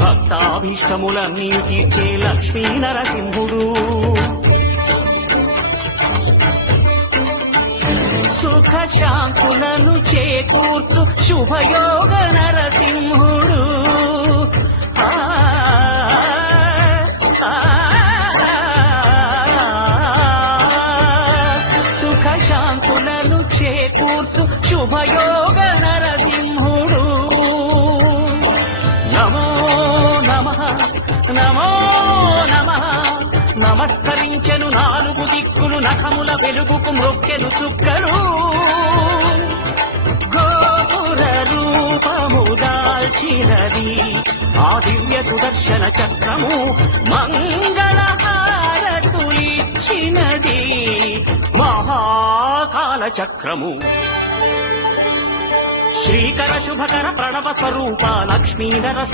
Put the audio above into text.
భక్తాభీష్టములన్నీ తీర్చే లక్ష్మీ నరసింహుడు. సుఖ శాంతులను చేకూర్చు శుభయోగ నరసింహుడు. సుఖ శాంతులను చేకూర్చు శుభయోగ నరసింహుడు. నమో నమః నమో నమః. నమస్కరించెను నాలుగు దిక్కులు, నఖముల వెలుగుకు మ్రొక్కెను చుక్కలు. గోపుర రూపము దాల్చినది ఆ దివ్య సుదర్శన చక్రము, మంగళహారతులిచ్చినది మహాకాల చక్రము. శ్రీకర శుభకర ప్రణవ స్వరూప లక్ష్మీ నరసింహ